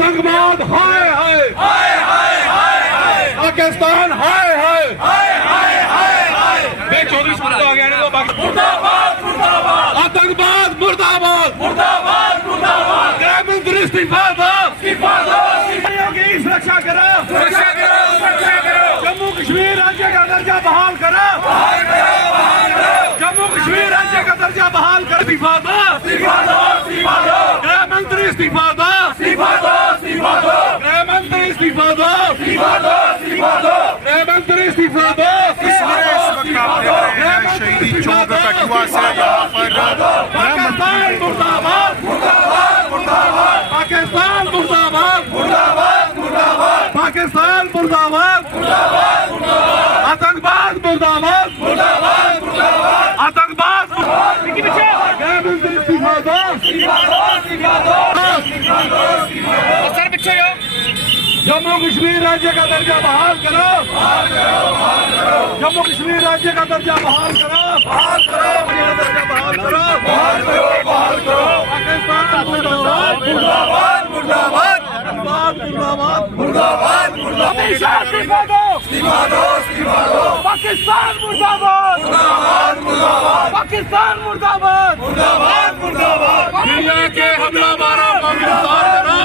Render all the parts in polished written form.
आतंकवाद हाय हाय हाय हाय हाय हाय, पाकिस्तान हाय हाय हाय हाय हाय हाय। 24 मिनट आ गया मुर्दाबाद मुर्दाबाद, आतंकवाद मुर्दाबाद मुर्दाबाद मुर्दाबाद। गृह मंत्री इस्तीफा दो, इस्तीफा दो, की सुरक्षा करो, सुरक्षा करो, सुरक्षा करो। जम्मू कश्मीर राज्य का दर्जा बहाल करो, बहाल करो, बहाल करो। जम्मू कश्मीर राज्य का दर्जा बहाल कर, इस्तीफा दो, इस्तीफा दो, इस्तीफा दो। गृह मंत्री इस्तीफा दो, इस्तीफा दो, इस्तीफा दो। गृह मंत्री इस्तीफा दो, इस्तीफा दो, इस्तीफा दो। गृह मंत्री इस्तीफा दो, शहीदी चौक कठुआ से यहाँ पर पाकिस्तान मुर्दाबाद मुर्दाबाद मुर्दाबाद, पाकिस्तान मुर्दाबाद मुर्दाबाद मुर्दाबाद, पाकिस्तान मुर्दाबाद मुर्दाबाद मुर्दाबाद, आतंकवाद मुर्दाबाद मुर्दाबाद मुर्दाबाद, आतंकवाद। गृह मंत्री इस्तीफा दो, इस्तीफा दो, इस्तीफा दो। सर पीछे जम्मू कश्मीर राज्य का दर्जा बहाल करो, बहाल करो, बहाल करो। जम्मू कश्मीर राज्य का दर्जा बहाल करो, बहाल करो। दर्जा बहाल करो, बहाल करो, बहाल करो। पाकिस्तान मुर्दाबाद मुर्दाबाद मुर्दाबाद मुर्दाबाद मुर्दाबाद मुर्दाबाद। इस्तीफा दो, इस्तीफा दो, इस्तीफा दो। पाकिस्तान मुर्दाबाद मुर्दाबाद मुर्दाबाद, पाकिस्तान मुर्दाबाद मुर्दाबाद मुर्दाबाद। मीडिया के हमलावरों को गिरफ्तार करो,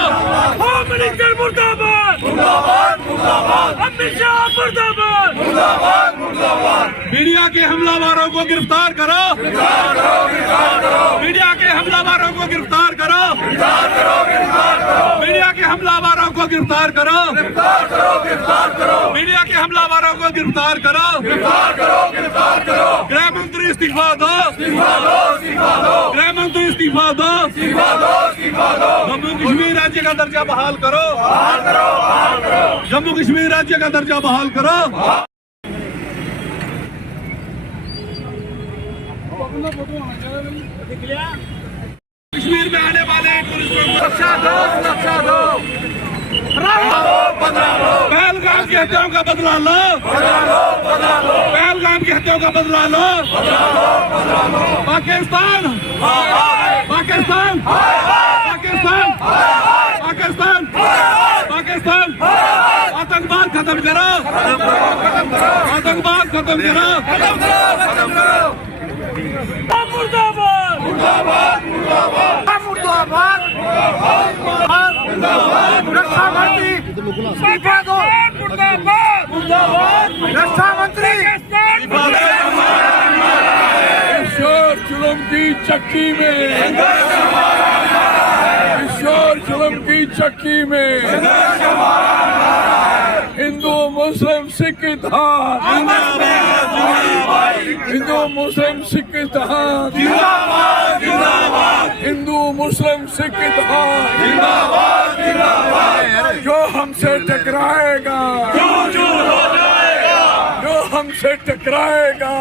होम मिनिस्टर मुर्दाबाद मुर्दाबाद मुर्दाबाद, अमित शाह मुर्दाबाद मुर्दाबाद मुर्दाबाद। मीडिया के हमलावरों को गिरफ्तार करो, गिरफ्तार करो, गिरफ्तार करो। मीडिया के हमलावरों को गिरफ्तार करो, गिरफ्तार करो, गिरफ्तार करो। मीडिया के हमलावरों को गिरफ्तार करो, गिरफ्तार करो, गिरफ्तार करो। मीडिया के हमलावरों को गिरफ्तार करो, गिरफ्तार करो, गिरफ्तार करो। गृह मंत्री इस्तीफा दो, इस्तीफा दो, इस्तीफा दो। गृह मंत्री इस्तीफा दो, इस्तीफा दो, इस्तीफा दो। जम्मू कश्मीर राज्य का दर्जा बहाल करो, बहाल करो, बहाल करो। जम्मू कश्मीर राज्य का दर्जा बहाल करो। कश्मीर में आने वाले टूरिस्टों को सुरक्षा दो, सुरक्षा दो। पहलगाम की हत्याओं का बदला लो, बदला लो, बदला लो। पहलगाम की हत्याओं का बदला लो, बदला लो, बदला लो। पाकिस्तान पाकिस्तान पाकिस्तान पाकिस्तान पाकिस्तान, आतंकवाद खत्म करो, आतंकवाद खत्म करो, खत्म करो। मुर्दाबाद मुर्दाबाद मुर्दाबाद मुर्दाबाद मुर्दाबाद। रक्षा मंत्री इस्तीफा दो, मुर्दाबाद मुर्दाबाद। रक्षा मंत्री ईश्वर जुल्म की चक्की में, ईश्वर जुल्म की चक्की में हिंदू मुस्लिम सिख इत्तेहाद, हिंदू मुस्लिम सिख इत्तेहाद, हिंदू मुस्लिम सिख इत्तेहाद, जो हमसे टकराएगा जो हमसे टकराएगा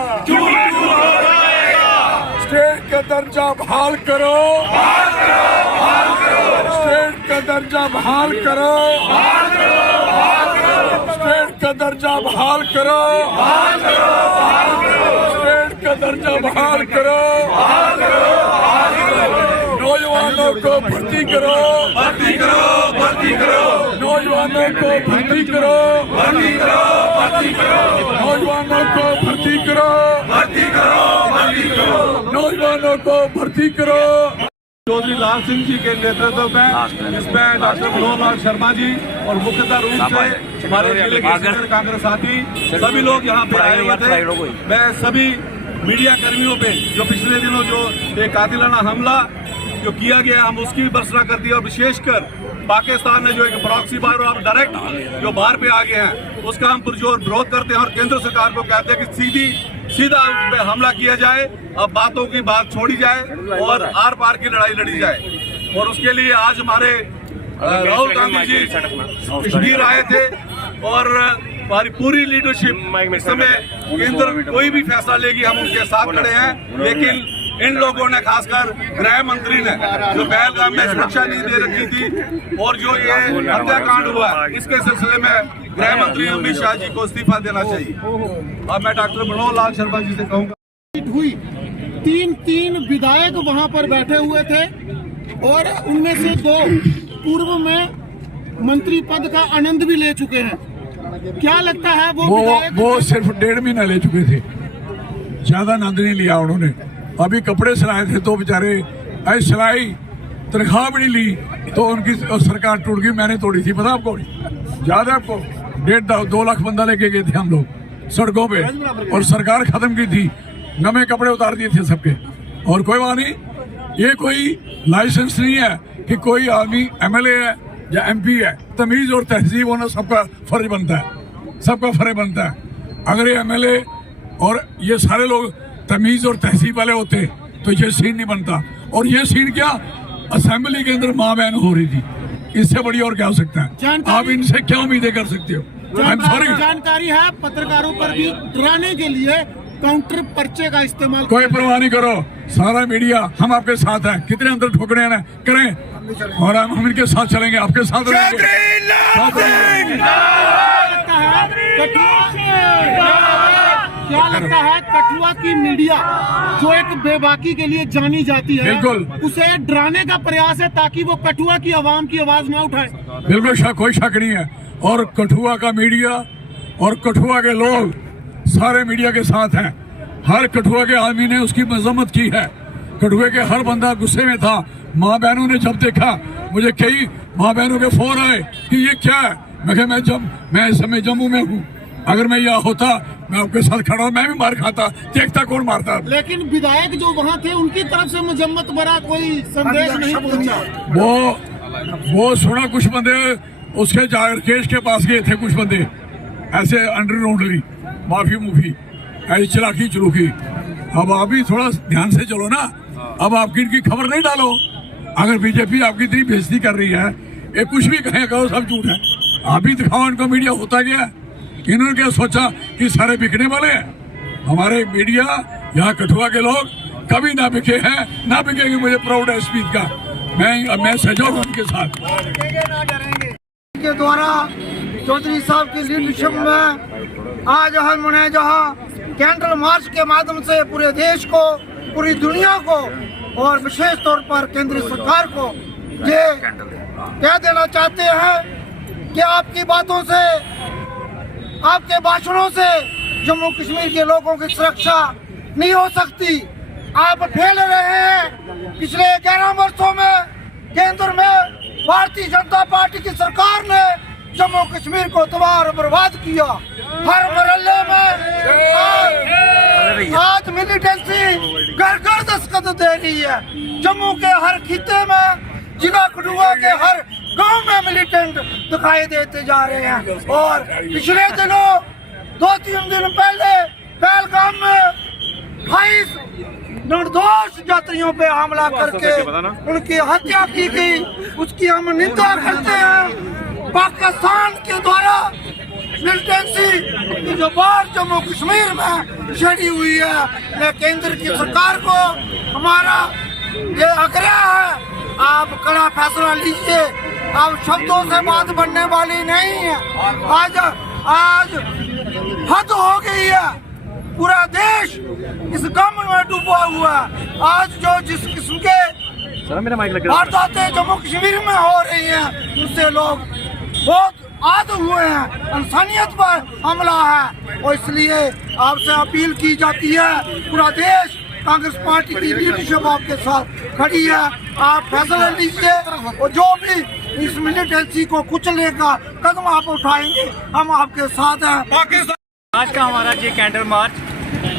स्टेट का दर्जा बहाल करो, स्टेट का दर्जा बहाल करो, स्टेट का दर्जा बहाल करो, स्टेट का दर्जा बहाल करो। नौजवानों को भर्ती करो, भर्ती करो, भर्ती करो। नौजवानों को भर्ती करो, भर्ती करो, भर्ती करो। नौजवानों को भर्ती करो, भर्ती करो, भर्ती करो। नौजवानों को भर्ती करो। चौधरी लाल सिंह जी के नेतृत्व में इसमें डॉक्टर मनोहर लाल शर्मा जी और मुख्यतः रूप से हमारे जिले के सीनियर कांग्रेस साथी सभी लोग यहाँ पे आए हुए थे। मैं सभी मीडिया कर्मियों पे जो पिछले दिनों जो एक कातिलाना हमला जो किया गया हम उसकी भर्त्सना करती है और विशेषकर पाकिस्तान ने जो एक प्रॉक्सी बार और डायरेक्ट जो बाहर पे आ गए हैं उसका हम पुरजोर विरोध करते हैं और केंद्र सरकार को कहते हैं कि सीधा उस पे हमला किया जाए, अब बातों की बात छोड़ी जाए और आर पार की लड़ाई लड़ी जाए। और उसके लिए आज हमारे राहुल गांधी जी कश्मीर आए थे और हमारी पूरी लीडरशिप इस समय केंद्र कोई भी फैसला लेगी हम उनके साथ खड़े हैं। लेकिन इन लोगों ने खासकर गृह मंत्री ने जो पहलगाम में सुरक्षा नहीं दे रखी थी और जो ये हत्याकांड हुआ इसके सिलसिले में गृह मंत्री अमित शाह जी को इस्तीफा देना चाहिए। अब मैं डॉक्टर मनोहर लाल शर्मा जी से कहूँगा। हुई तीन विधायक वहां पर बैठे हुए थे और उनमें से 2 पूर्व में मंत्री पद का आनंद भी ले चुके हैं। क्या लगता है वो सिर्फ 1.5 महीना ले चुके थे, ज्यादा आनंद नहीं लिया उन्होंने। अभी कपड़े सिलाए थे तो बेचारे ऐसी सिलाई तनख्वाह भी नहीं ली तो उनकी सरकार टूट गई। मैंने तोड़ी थी, पता आपको? याद है आपको? 1.5-2 लाख बंदा लेके गए थे हम लोग सड़कों पे और सरकार खत्म की थी, नए कपड़े उतार दिए थे सबके। और कोई बात नहीं, ये कोई लाइसेंस नहीं है कि कोई आदमी MLA है या MP है। तमीज और तहजीब होना सबका फर्ज बनता है, सबका फर्ज बनता है। अगर ये MLA और ये सारे लोग तमीज और तहजीब वाले होते तो ये सीन नहीं बनता। और ये सीन क्या, असेंबली के अंदर माँ बहन हो रही थी, इससे बड़ी और क्या हो सकता है? आप इनसे क्या उम्मीदें कर सकते हो? जानकारी है पत्रकारों पर भी डराने के लिए काउंटर पर्चे का इस्तेमाल। कोई परवाह नहीं करो, सारा मीडिया हम आपके साथ हैं। कितने अंदर ठोकने हैं करें और हम इनके साथ चलेंगे, आपके साथ रहेंगे। क्या लगता है कठुआ की मीडिया जो एक बेबाकी के लिए जानी जाती है, बिल्कुल उसे डराने का प्रयास है ताकि वो कठुआ की आवाम की आवाज ना उठाए? बिल्कुल कोई शक नहीं है। और कठुआ का मीडिया और कठुआ के लोग सारे मीडिया के साथ हैं। हर कठुआ के आदमी ने उसकी मजम्मत की है। कठुए के हर बंदा गुस्से में था। माँ बहनों ने जब देखा, मुझे कई माँ बहनों के फोन आए कि ये क्या है। मैं इस समय जम्मू में हूँ, अगर मैं यहाँ होता मैं आपके साथ खड़ा हूँ, मैं भी मार खाता, देखता कौन मारता। लेकिन विधायक जो वहाँ थे उनकी तरफ से मजम्मत भरा कोई संदेश नहीं पहुँचा। वो सुना, कुछ बंदे उसके राकेश के पास गए थे, कुछ बंदे ऐसे अंडरग्राउंडली माफी मुफी ऐसी चलाकी चलूकी। अब आप भी थोड़ा ध्यान से चलो ना, अब आपकी इनकी खबर नहीं डालो। अगर बीजेपी आपकी इतनी बेइज्जती कर रही है, ये कुछ भी कहें कहो सब झूठ है। आप भी दिखाओ इनको मीडिया होता क्या है। इन्होंने क्या सोचा कि सारे बिकने वाले हैं? हमारे मीडिया यहाँ कठुआ के लोग कभी ना बिके हैं, ना बिकेंगे। मुझे प्राउड है इस चीज का। मैं सहयोग हूँ उनके साथ। के द्वारा चौधरी साहब की लीडरशिप में आज हमने जहाँ कैंडल मार्च के माध्यम से पूरे देश को, पूरी दुनिया को और विशेष तौर पर केंद्र सरकार को ये कह देना चाहते हैं कि आपकी बातों से, आपके भाषणों से जम्मू कश्मीर के लोगों की सुरक्षा नहीं हो सकती। आप फैल रहे हैं। पिछले 11 वर्षों में केंद्र में भारतीय जनता पार्टी की सरकार ने जम्मू कश्मीर को तबाह और बर्बाद किया। हर मोहल्ले में आज मिलिटेंसी घर घर दस्तखत दे रही है। जम्मू के हर खिते में, जिला कठुआ के हर गांव में मिलिटेंट दिखाई देते जा रहे हैं। और पिछले दिनों 2-3 दिन पहले पहलगाम में 28 निर्दोष यात्रियों पे हमला करके उनकी हत्या की गई, उसकी हम निंदा करते हैं। पाकिस्तान के द्वारा मिलिटेंसी की जो बात जम्मू कश्मीर में छड़ी हुई है, मैं केंद्र की सरकार को हमारा ये आग्रह है, आप कड़ा फैसला लीजिए। अब शब्दों से बात बनने वाली नहीं है। आज हद हो गई है। पूरा देश इस गम में डूबा हुआ है। आज जो जिस किस्म के वारदातें जम्मू कश्मीर में हो रही हैं, उससे लोग बहुत आद हुए हैं। इंसानियत पर हमला है और इसलिए आपसे अपील की जाती है, पूरा देश कांग्रेस पार्टी की लीडरशिप आपके साथ खड़ी है। आप फैसला लीजिए और जो भी इस मिलिटेंसी को कुचलने का कदम आप उठाएंगे, हम आपके साथ हैं। आज का हमारा ये कैंडल मार्च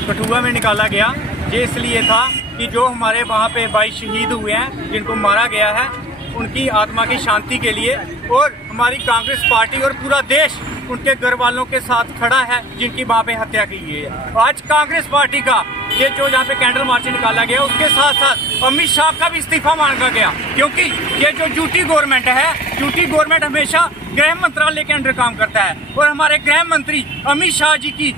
कठुआ में निकाला गया, ये इसलिए था कि जो हमारे वहाँ पे 22 शहीद हुए हैं, जिनको मारा गया है, उनकी आत्मा की शांति के लिए। और हमारी कांग्रेस पार्टी और पूरा देश उनके घर वालों के साथ खड़ा है जिनकी वहाँ पे हत्या की गई है। आज कांग्रेस पार्टी का ये जो यहाँ पे कैंडल मार्च निकाला गया, उसके साथ साथ अमित शाह का भी इस्तीफा मांगा गया, क्योंकि ये जो यूटी गवर्नमेंट है, यूटी गवर्नमेंट हमेशा गृह मंत्रालय के अंडर काम करता है। और हमारे गृह मंत्री अमित शाह जी की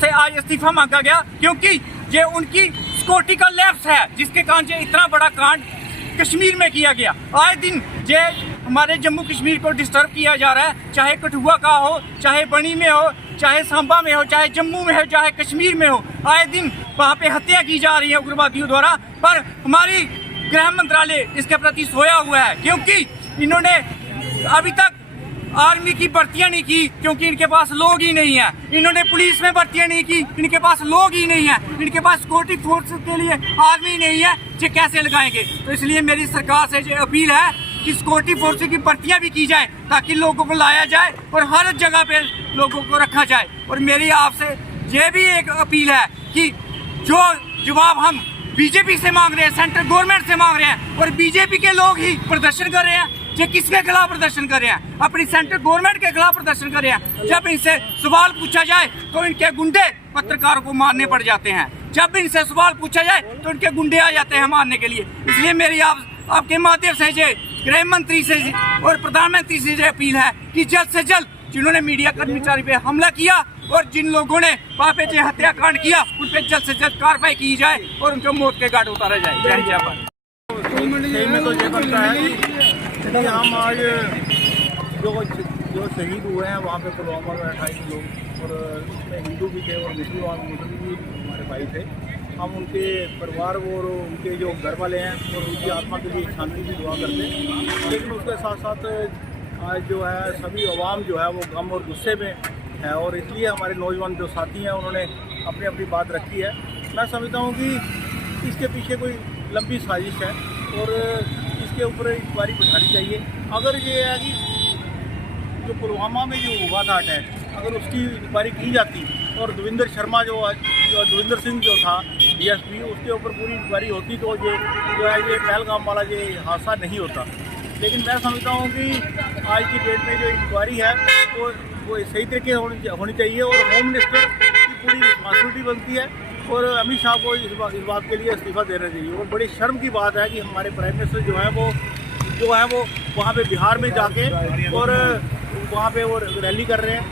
से आज इस्तीफा मांगा गया, क्योंकि ये उनकी सिक्योरिटी का लैप्स है, जिसके कारण ये इतना बड़ा कांड कश्मीर में किया गया। आए दिन ये हमारे जम्मू कश्मीर को डिस्टर्ब किया जा रहा है, चाहे कठुआ का हो, चाहे बनी में हो, चाहे सांबा में हो, चाहे जम्मू में हो, चाहे कश्मीर में हो। आए दिन वहाँ पे हत्या की जा रही है उग्रवादियों द्वारा, पर हमारी गृह मंत्रालय इसके प्रति सोया हुआ है, क्योंकि इन्होंने अभी तक आर्मी की भर्तियां नहीं की क्योंकि इनके पास लोग ही नहीं है। इन्होंने पुलिस में भर्तियां नहीं की, इनके पास लोग ही नहीं है। इनके पास सिक्योरिटी फोर्स के लिए आर्मी नहीं है, ये कैसे लगाएंगे? तो इसलिए मेरी सरकार से ये अपील है कि सिक्योरिटी फोर्स की भर्तियां भी की जाए ताकि लोगों को लाया जाए और हर जगह पे लोगों को रखा जाए। और मेरी आपसे ये भी एक अपील है कि जो जवाब हम बीजेपी से मांग रहे हैं, सेंट्रल गवर्नमेंट से मांग रहे हैं, और बीजेपी के लोग ही प्रदर्शन कर रहे हैं, ये किसके खिलाफ प्रदर्शन कर रहे हैं? अपनी सेंट्रल गवर्नमेंट के खिलाफ प्रदर्शन कर रहे हैं। जब इनसे सवाल पूछा जाए तो इनके गुंडे पत्रकारों को मारने पड़ जाते हैं। जब इनसे सवाल पूछा जाए तो इनके गुंडे आ जाते हैं मारने के लिए। इसलिए मेरी आपके माध्यम से ये गृह मंत्री से और प्रधानमंत्री से ये अपील है कि जल्द से जल्द जिन्होंने मीडिया कर्मचारी पे हमला किया और जिन लोगों ने वहाँ पे हत्याकांड किया उन पे जल्द से जल्द कार्रवाई की जाए और उनको मौत के घाट उतारा जाए। जय हिंद, जय भारत। में तो ये बनता है कि हम आज जो शहीद हुए हैं वहाँ पे पुलवामा में 28 लोग, और उसमें हिंदू भी थे और मुस्लिम भी हमारे भाई थे। हम उनके परिवार और उनके जो घर वाले हैं और उनकी आत्मा के लिए शांति की दुआ करते हैं। लेकिन उसके साथ साथ आज जो है सभी अवाम जो है वो गम और गुस्से में है, और इसलिए हमारे नौजवान जो साथी हैं उन्होंने अपनी अपनी बात रखी है। मैं समझता हूँ कि इसके पीछे कोई लंबी साजिश है और इसके ऊपर इंक्वायरी बिठानी चाहिए। अगर ये है कि जो पुलवामा में जो हुआ था अटैक, अगर उसकी इंक्वायरी की जाती और देवेंद्र शर्मा जो देवेंद्र सिंह जो था DSP, उसके ऊपर पूरी इंक्वायरी होती तो ये जो है ये पहलगाम वाला ये हादसा नहीं होता। लेकिन मैं समझता हूँ कि आज की डेट में जो इंक्वायरी है वो सही तरीके होनी चाहिए और होम मिनिस्टर की पूरी रिस्पॉन्सिबिलिटी बनती है और अमित शाह को इस बात के लिए इस्तीफा देना चाहिए। और बड़ी शर्म की बात है कि हमारे प्राइम मिनिस्टर जो है वो वहाँ पे बिहार में जाके और वहाँ पे वो रैली कर रहे हैं,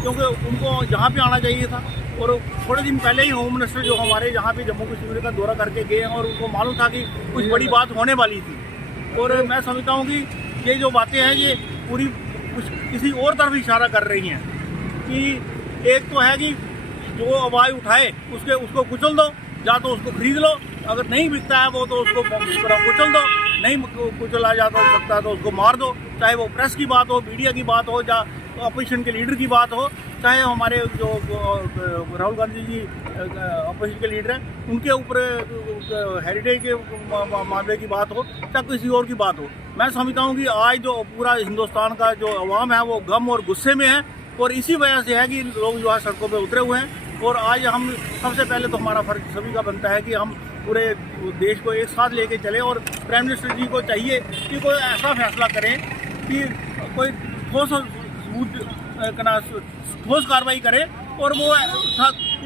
क्योंकि उनको जहाँ पे आना चाहिए था। और थोड़े दिन पहले ही होम मिनिस्टर जो हमारे जहाँ पे जम्मू कश्मीर का दौरा करके गए हैं और उनको मालूम था कि कुछ बड़ी बात होने वाली थी। और मैं समझता हूँ कि ये जो बातें हैं ये पूरी कुछ किसी और तरफ इशारा कर रही हैं कि एक तो है कि जो आवाज़ उठाए उसको कुचल दो, या तो उसको खरीद लो, अगर नहीं बिकता है वो तो उसको कुचल दो, नहीं कुचला जा सकता तो उसको मार दो। चाहे वो प्रेस की बात हो, मीडिया की बात हो, या अपोजिशन के लीडर की बात हो, चाहे हमारे जो राहुल गांधी जी अपोजिशन के लीडर हैं उनके ऊपर हेरिटेज के मामले की बात हो, चाहे किसी और की बात हो। मैं समझता हूँ कि आज जो पूरा हिंदुस्तान का जो अवाम है वो गम और गुस्से में है, और इसी वजह से है कि लोग जो है सड़कों पे उतरे हुए हैं। और आज हम सबसे पहले तो हमारा फर्ज सभी का बनता है कि हम पूरे देश को एक साथ लेके चले, और प्राइम मिनिस्टर जी को चाहिए कि कोई ऐसा फैसला करें कि कोई ठोस कार्रवाई करे, और वो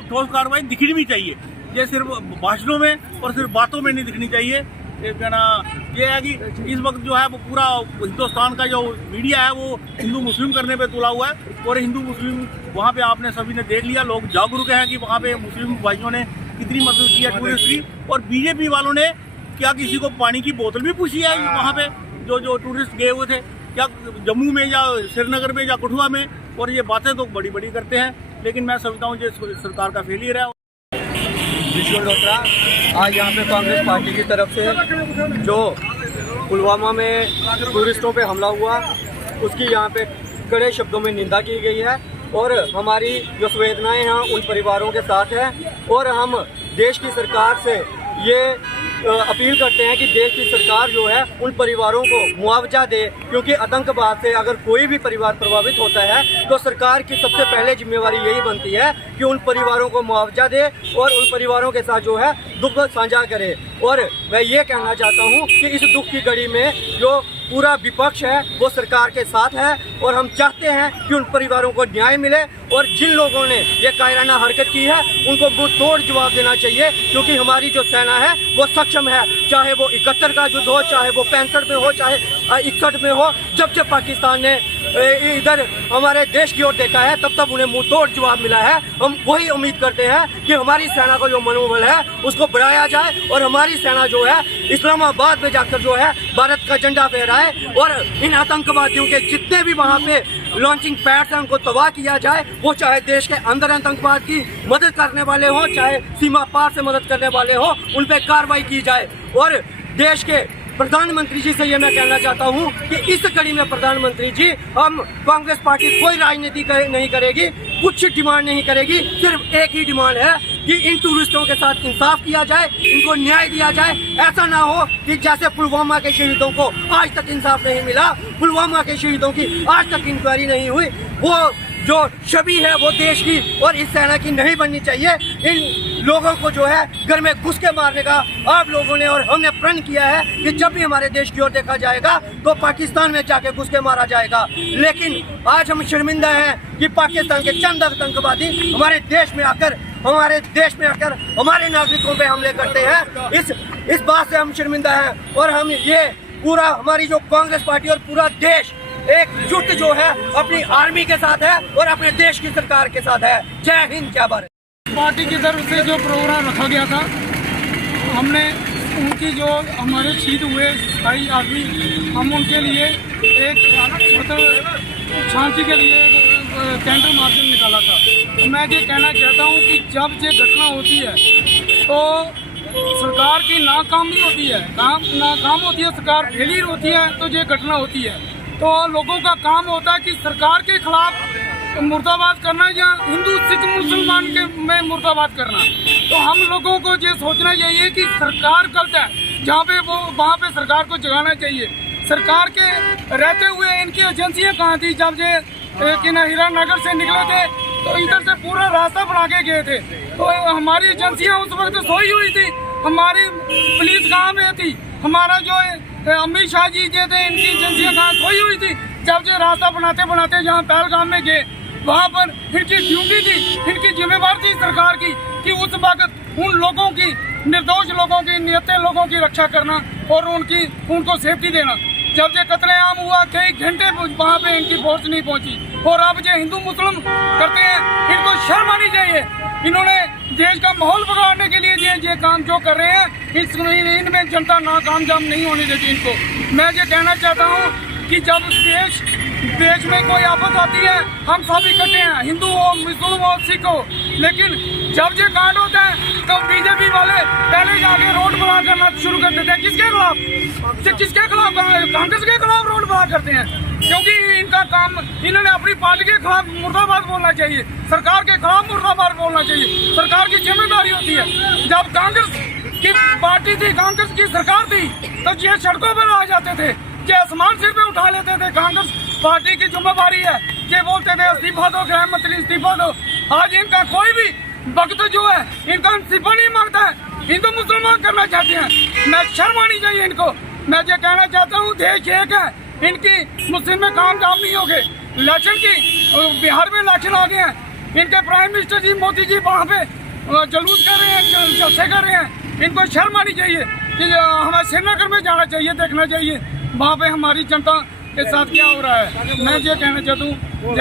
ठोस कार्रवाई दिखनी भी चाहिए। ये सिर्फ भाषणों में और सिर्फ बातों में नहीं दिखनी चाहिए। ये है कि इस वक्त जो है वो पूरा हिंदुस्तान का जो मीडिया है वो हिंदू मुस्लिम करने पे तुला हुआ है, और हिंदू मुस्लिम वहाँ पे आपने सभी ने देख लिया, लोग जागरूक हैं कि वहाँ पे मुस्लिम भाइयों ने कितनी मदद की है टूरिस्ट की। और बीजेपी वालों ने क्या किसी को पानी की बोतल भी पूछी है वहाँ पे जो टूरिस्ट गए हुए थे, क्या जम्मू में या श्रीनगर में या कठुआ में? और ये बातें तो बड़ी बड़ी करते हैं, लेकिन मैं समझता हूँ ये सरकार का फेलियर है। विश्व डोटरा आज यहाँ पे कांग्रेस पार्टी की तरफ से जो पुलवामा में टूरिस्टों पे हमला हुआ उसकी यहाँ पे कड़े शब्दों में निंदा की गई है, और हमारी जो संवेदनाएं हैं उन परिवारों के साथ है। और हम देश की सरकार से ये अपील करते हैं कि देश की सरकार जो है उन परिवारों को मुआवजा दे, क्योंकि आतंकवाद से अगर कोई भी परिवार प्रभावित होता है तो सरकार की सबसे पहले जिम्मेवारी यही बनती है कि उन परिवारों को मुआवजा दे और उन परिवारों के साथ जो है दुख साझा करे। और मैं ये कहना चाहता हूँ कि इस दुख की घड़ी में जो पूरा विपक्ष है वो सरकार के साथ है, और हम चाहते हैं कि उन परिवारों को न्याय मिले, और जिन लोगों ने ये कायराना हरकत की है उनको मुंह तोड़ जवाब देना चाहिए, क्योंकि हमारी जो सेना है वो सक्षम है। चाहे वो 71 का युद्ध हो, चाहे वो 65 में हो, चाहे 61 में हो, जब पाकिस्तान ने इधर हमारे देश की ओर देखा है तब उन्हें मुंह तोड़ जवाब मिला है। हम वही उम्मीद करते हैं कि हमारी सेना का जो मनोबल है उसको बढ़ाया जाए, और हमारी सेना जो है इस्लामाबाद में जाकर जो है भारत का झंडा फहराए, और इन आतंकवादियों के जितने भी वहाँ पे लॉन्चिंग पैड्स हैं उनको तबाह किया जाए। वो चाहे देश के अंदर आतंकवाद की मदद करने वाले हों, चाहे सीमा पार से मदद करने वाले हों, उन पर कार्रवाई की जाए। और देश के प्रधानमंत्री जी से ये मैं कहना चाहता हूँ कि इस कड़ी में प्रधानमंत्री जी, हम कांग्रेस पार्टी कोई राजनीति नहीं करेगी, कुछ डिमांड नहीं करेगी, सिर्फ एक ही डिमांड है कि इन टूरिस्टों के साथ इंसाफ किया जाए, इनको न्याय दिया जाए। ऐसा ना हो कि जैसे पुलवामा के शहीदों को आज तक इंसाफ नहीं मिला, पुलवामा के शहीदों की आज तक इंक्वायरी नहीं हुई, वो जो छवि है वो देश की और इस सेना की नहीं बननी चाहिए। इन लोगों को जो है घर में घुस के मारने का आप लोगों ने और हमने प्रण किया है कि जब भी हमारे देश की ओर देखा जाएगा तो पाकिस्तान में जाके घुस के मारा जाएगा। लेकिन आज हम शर्मिंदा हैं कि पाकिस्तान के चंद आतंकवादी हमारे देश में आकर हमारे नागरिकों पे हमले करते हैं। इस बात से हम शर्मिंदा हैं और हम ये पूरा हमारी जो कांग्रेस पार्टी और पूरा देश एकजुट जो है अपनी आर्मी के साथ है और अपने देश की सरकार के साथ है। जय हिंद, जय भारत। पार्टी की तरफ से जो प्रोग्राम रखा गया था, हमने उनकी जो हमारे शहीद हुए भाई आदमी, हम उनके लिए एक मतलब शांति के लिए कैंडल मार्च निकाला था। मैं ये कहना चाहता हूँ कि जब ये घटना होती है तो सरकार की नाकामी होती है, नाकाम होती है, सरकार फेलियर होती है तो ये घटना होती है। तो लोगों का काम होता है कि सरकार के खिलाफ मुर्दाबाद करना या हिंदू सिख मुसलमान के में मुर्दाबाद करना। तो हम लोगों को ये सोचना चाहिए कि सरकार गलत है, जहाँ पे वो वहाँ पे सरकार को जगाना चाहिए। सरकार के रहते हुए इनकी एजेंसियाँ कहाँ थी? जब ये हीरानगर से निकले थे तो इधर से पूरा रास्ता बना के गए थे, तो हमारी एजेंसियाँ उस वक्त सोई हुई थी, हमारी पुलिस कहाँ में थी, हमारा जो अमित शाह जी जो थे इनकी एजेंसियाँ कहाँ सोई हुई थी। जब ये रास्ता बनाते बनाते जहाँ पहलगाम में गए वहाँ पर इनकी ड्यूटी थी, इनकी जिम्मेवारी थी सरकार की कि उस वक्त उन लोगों की, निर्दोष लोगों की, निहत्थे लोगों की रक्षा करना और उनको सेफ्टी देना। जब ये कत्लेआम हुआ कई घंटे वहाँ पे इनकी फोर्स नहीं पहुँची और अब जो हिंदू मुस्लिम करते हैं इनको शर्म आनी चाहिए। इन्होंने देश का माहौल बिगाड़ने के लिए ये काम जो कर रहे हैं, इनमें जनता नाकामयाब नहीं होने देती इनको। मैं ये कहना चाहता हूँ कि जब देश में कोई आफत आती है हम सब इकट्ठे हैं, हिंदू हो, मुस्लिम हो, सिख हो, लेकिन जब ये कांड होता है तो बीजेपी वाले पहले जाके रोड ब्लॉक करना शुरू कर देते हैं। किसके खिलाफ? कांग्रेस के खिलाफ रोड ब्लॉक करते हैं, क्योंकि इनका काम, इन्होंने अपनी पार्टी के खिलाफ मुर्दाबाद बोलना चाहिए, सरकार के खिलाफ मुर्दाबाद बोलना चाहिए। सरकार की जिम्मेदारी होती है। जब कांग्रेस की पार्टी थी, कांग्रेस की सरकार थी, तो ये सड़कों पर आ जाते थे, ये आसमान सिर पे उठा लेते थे। कांग्रेस पार्टी की जिम्मेदारी है, ये बोलते थे इस्तीफा दो, गृह मंत्री इस्तीफा दो। आज इनका कोई भी वक्त जो है इनका इस्तीफा नहीं मांगता है, हिंदू मुसलमान करना चाहते हैं। मैं शर्म आनी चाहिए इनको। मैं ये कहना चाहता हूँ देश एक है, इनकी मुस्लिम में कामयाब नहीं हो गए। इलेक्शन की बिहार में इलेक्शन आ गए हैं, इनके प्राइम मिनिस्टर जी मोदी जी वहाँ पे जलूस कर रहे हैं, जलसे कर रहे हैं। इनको शर्म आनी चाहिए कि हमें श्रीनगर में जाना चाहिए, देखना चाहिए वहाँ पे हमारी जनता के साथ क्या हो रहा है। मैं ये कहना चाहता हूँ।